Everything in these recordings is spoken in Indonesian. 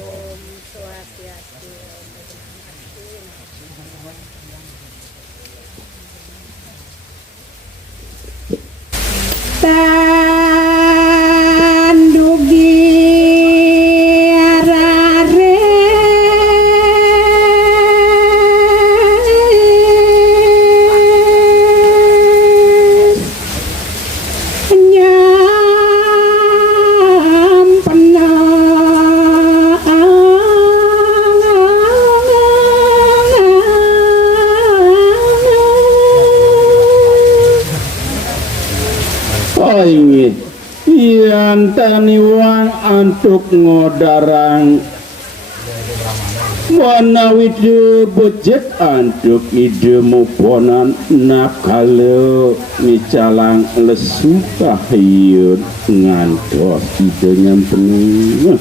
Om Swastiastu. Tandugi arare Ingit yang taniwang antuk ngodarang menawi bejek antuk ide muponan nakalo micalang lesu kahiyun ngantos ide nyampening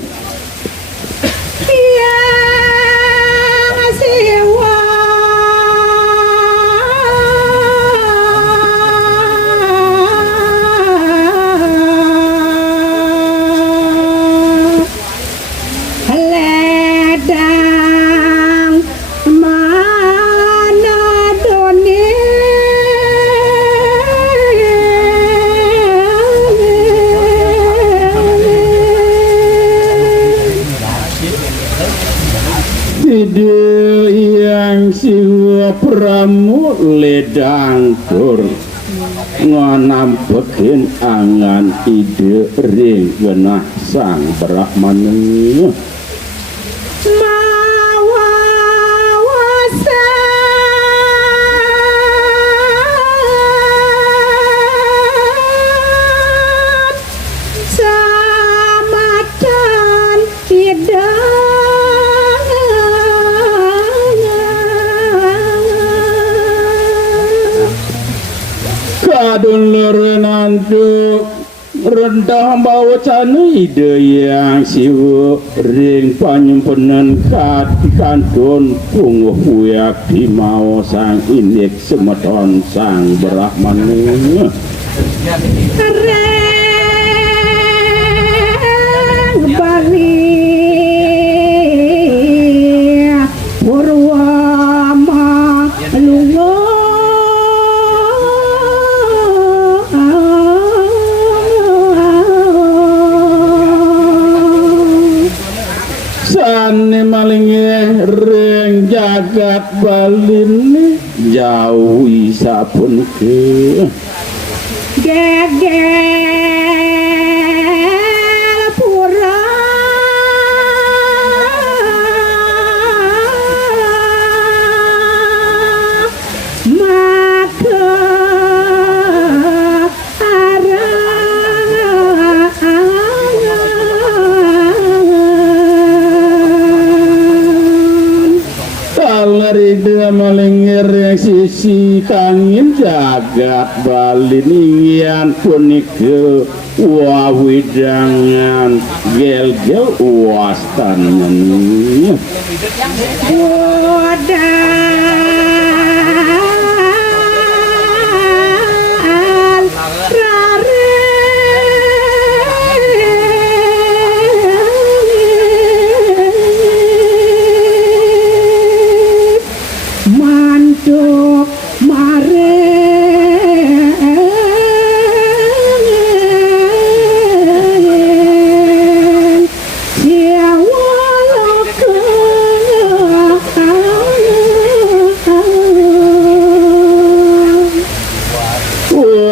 ide yang siwa pramu ledang tur ngonampekin angan ide ring genah sang brahmana kadun lerenantu rendah bawa cana ide yang siwa ring panyempenan kantun punguh huyak di mau sang inik semeton sang brahmana Bali Purwama Lungo sane malinge ring jagat balini jauhi sapun ke Gegel pura maka Talarida malingir yang sisi kangin jagat balinian punike wawidangan gel-gel wastan Wadal rare mantuk mare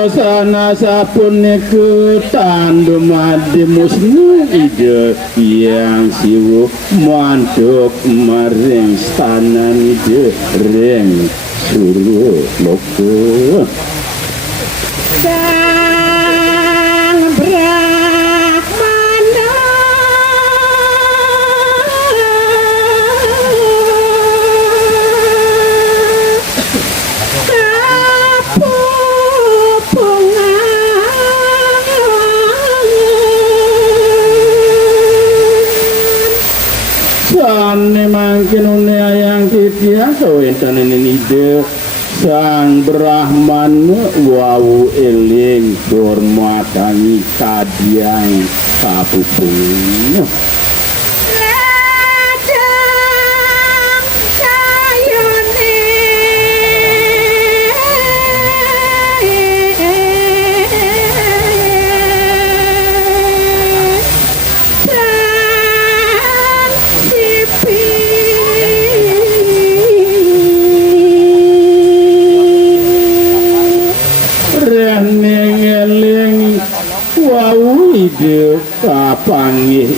sana sapun ke tandu madi musnu ide yang siwu mantuk maring stanan ide ring suruh loko sang brahmana sane mangkin une ayang titian kawentan ini ide sang Brahman wau eling durmatani kadiang kapupung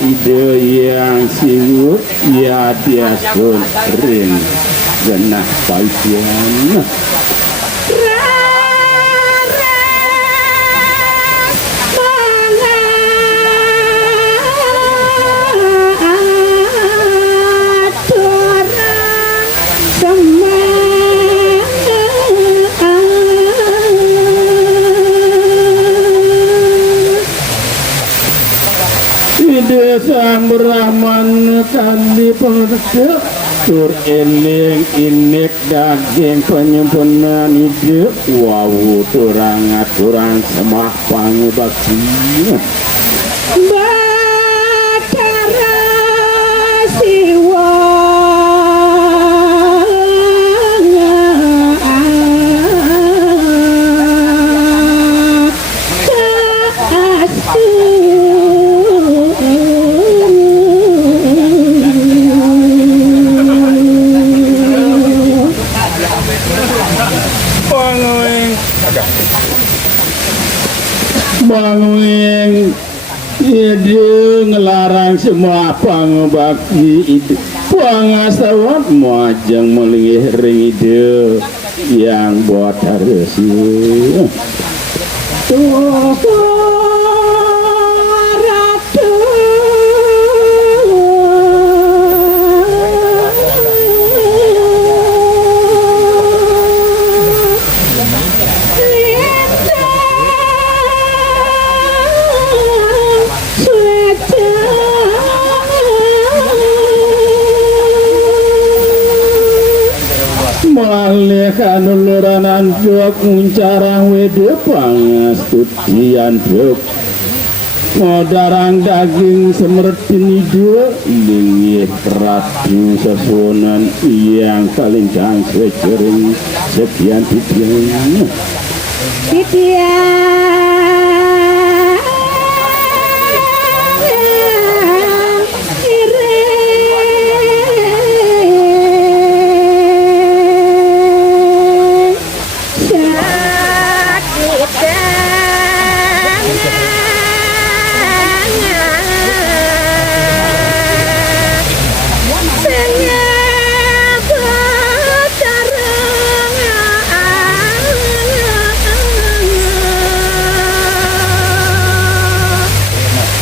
ide yang singut ya tiasun ring genah paisian ide sang Brahman kali perdek tur eling inik daging penyempurnaan ide wawu turang aturan semah pangubakti Batara Siwa banguing ide ngelarang semua pangubakti ide pangasawat majang melingih ring ide yang buat harus Malekan luranan jok muncarang wede pangastutian jok Modarang daging semertin ide lingit ratu sesunan yang kalincang secering sekian titian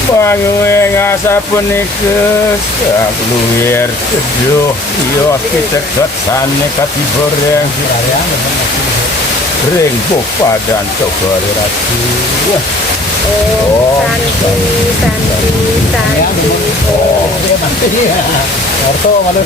Panguing asa punika luwir seduh yo kita sane katibor yang ring padan coba ratu Santi. orto malu